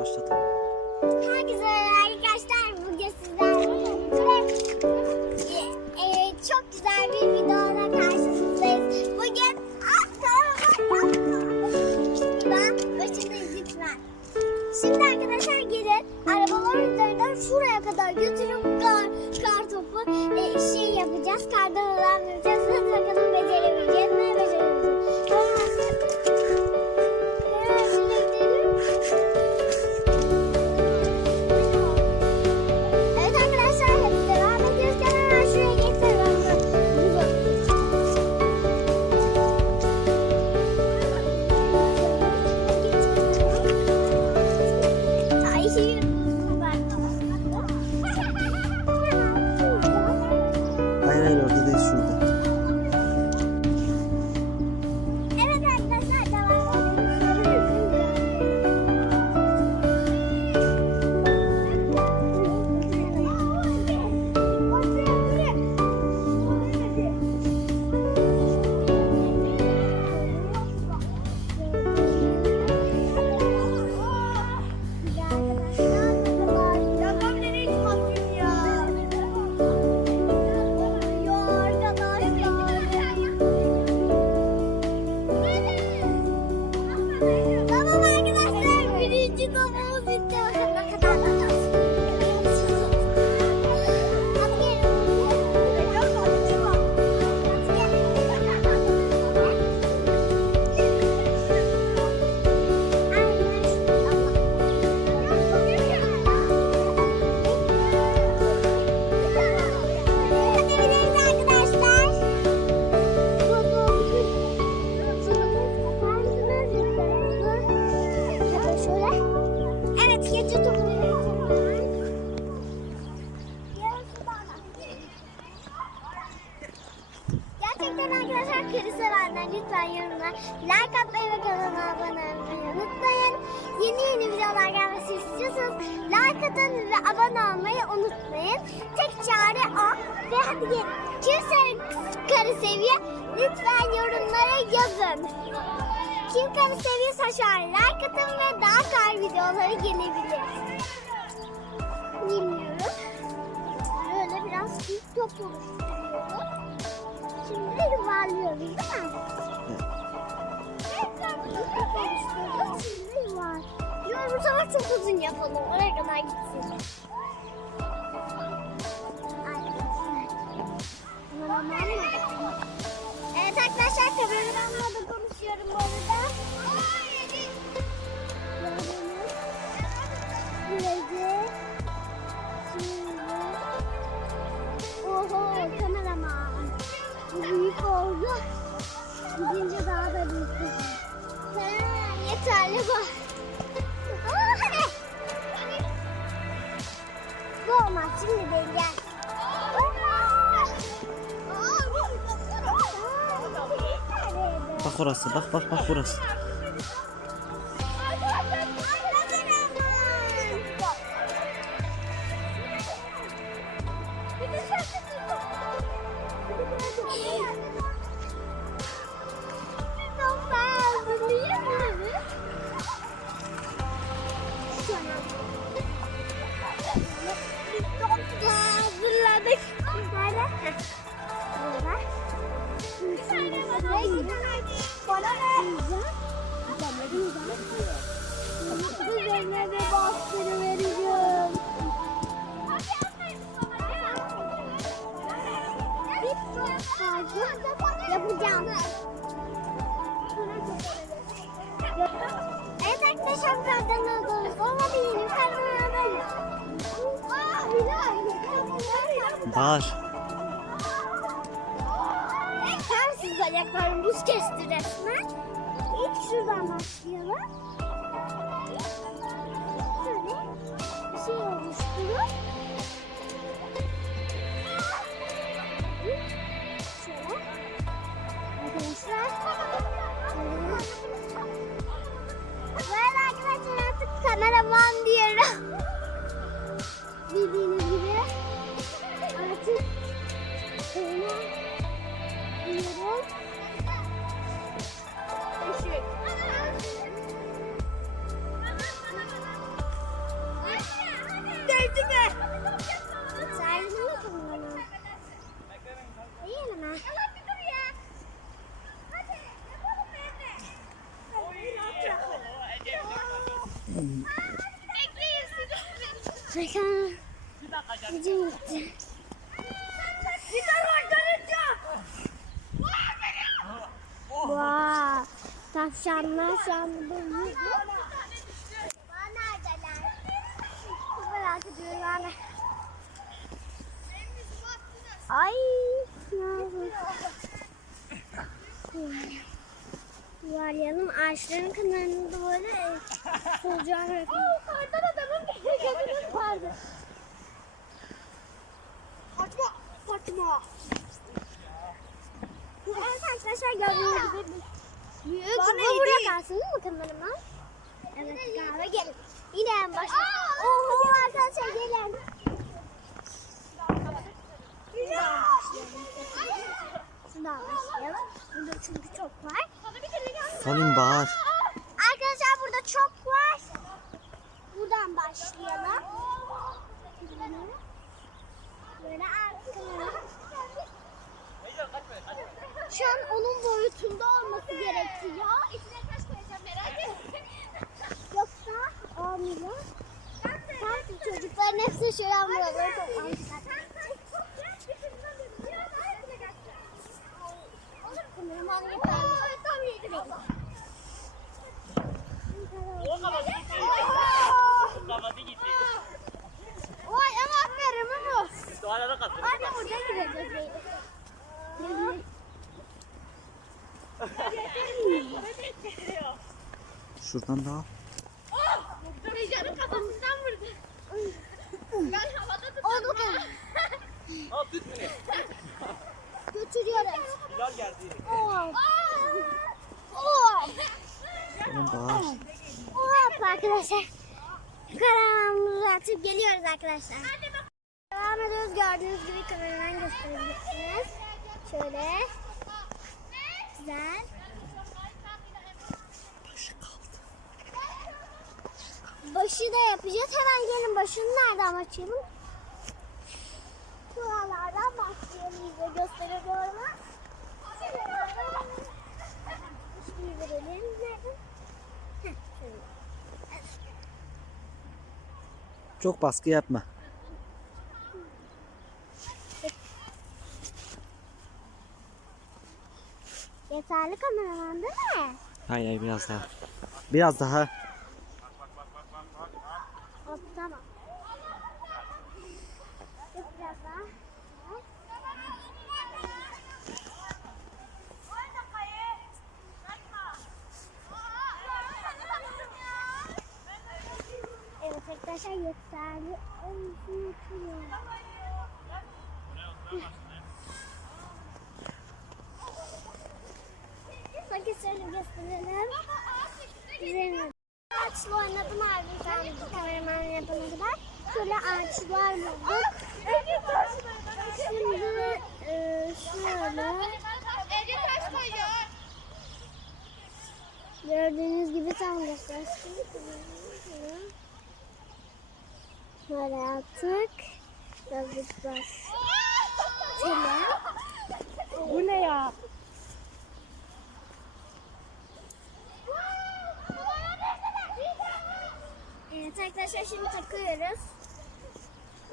Başlatalım. Herkese arkadaşlar. Bugün sizlerle e, çok güzel bir videoda karşınızdayız. Bugün ben başındayız lütfen. Şimdi arkadaşlar gelin arabalar üzerinden şuraya kadar götürüp kar, kar topu e, şey yapacağız. Kardan lütfen yorumlar. Like atmayı ve kanalıma abone olmayı unutmayın. Yeni yeni videolar gelmesi istiyorsanız like atın ve abone olmayı unutmayın. Tek çare o. Ve hadi gelin. Kim se- karı seviyor? Lütfen yorumlara yazın. Kim karı seviyorsa aşağıya like atın ve daha kar videoları gelebilir. Bilmiyorum. Böyle biraz bir top oluşturuyorum. Şimdi yuvarlıyoruz değil mi? Yuvar bu sefer çok uzun yapalım. Oraya kadar gitsin. Evet arkadaşlar kameramanla da konuşuyorum bu arada. Gördüğünüz Şimdi. Oho kameraman. Bu büyük oldu. Gidince daha da büyük oldu. Yeterli. Aa, hadi. Bu olmaz şimdi değil gel. Bak orası bak bak bak burası. Bağır. Tersiz bacaklarım buz kesti resmen. İlk şuradan başlayalım. Şöyle bir şey. Şöyle. Bakın. Gücüm gitti. Vay. Tavşanlar şu an burada. Neredeler? Çok merak ediyorum ben de. Ay. Yuvarlayalım. Ağaçların kenarında böyle solucan bırakın. Vardı. Kaçma. Kaçma. Evet arkadaşlar gördüğünüz gibi büyük Bana bu iyi burada değil. kalsın değil mi kameraman? Evet kahve gelin. Yine en başta. Oho arkadaşlar gelin. Şuradan başlayalım. Burada çünkü çok var. Salim bağır. Arkadaşlar burada çok var. Buradan başlayalım. Böyle arkaya. Şu an onun boyutunda olması gerekiyor. İçine kaç koyacağım merak etme. Yoksa olmuyor. Sanki çocukların hepsi şöyle kameraman yapar. Tam yedim. Kapadı gitti. Kaldı. Anne buradan gideceğiz. Şuradan da al. Recan'ın kafasından vurdu. Ben havada tuttum. Oldu? Al tut beni. Götürüyoruz. Bilal geldi. Oh. Oh. Bağır. Hop arkadaşlar. Karanlığımızı atıp geliyoruz arkadaşlar. Devam ediyoruz. Gördüğünüz gibi kameradan gösterebilirsiniz. Şöyle. Güzel. Başı kaldı. Başı da yapacağız. Hemen gelin başını nereden açalım? Buralardan başlayalım size gösteriyorum. Şimdi verelim. Nereden? Heh, şöyle. Çok baskı yapma. Yeterli kameraman değil mi? Hayır hayır biraz daha. Biraz daha. Hop tamam. Yok, Biraz daha. Evet arkadaşlar yeterli. Ay, unutuyorum. Bakın şöyle gösterelim. Üzerine. Ağaçlı oynadım abi sen bu kameraman kadar. Şöyle ağaçlar bulduk. Şimdi e, şöyle. Gördüğünüz gibi tam göstersin. Böyle yaptık. Birazcık bas. Bu ne ya? Evet arkadaşlar şimdi takıyoruz.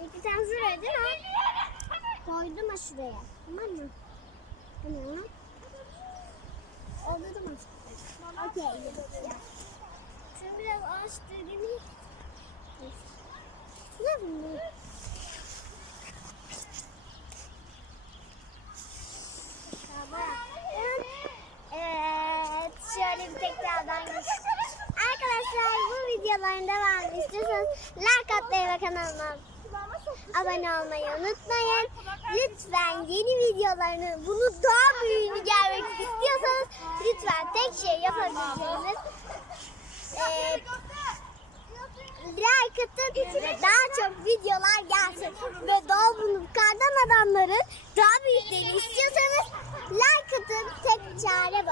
İki tane şuraya değil mi? Koydum ha şuraya. Tamam mı? Tamam. Oldu mi? Okey. Şunu biraz açtırayım. Ne bu? Evet, şöyle bir tekrardan geçelim. Arkadaşlar bu videoların devamını istiyorsanız like atmayı ve kanalıma abone olmayı unutmayın. Lütfen yeni videolarını bunu daha büyüğünü gelmek istiyorsanız lütfen tek şey yapabileceğiniz eee like atın daha çok videolar gelsin. Ve doğal bulup kardan adamların daha büyüklerini istiyorsanız like atın tek çare bu.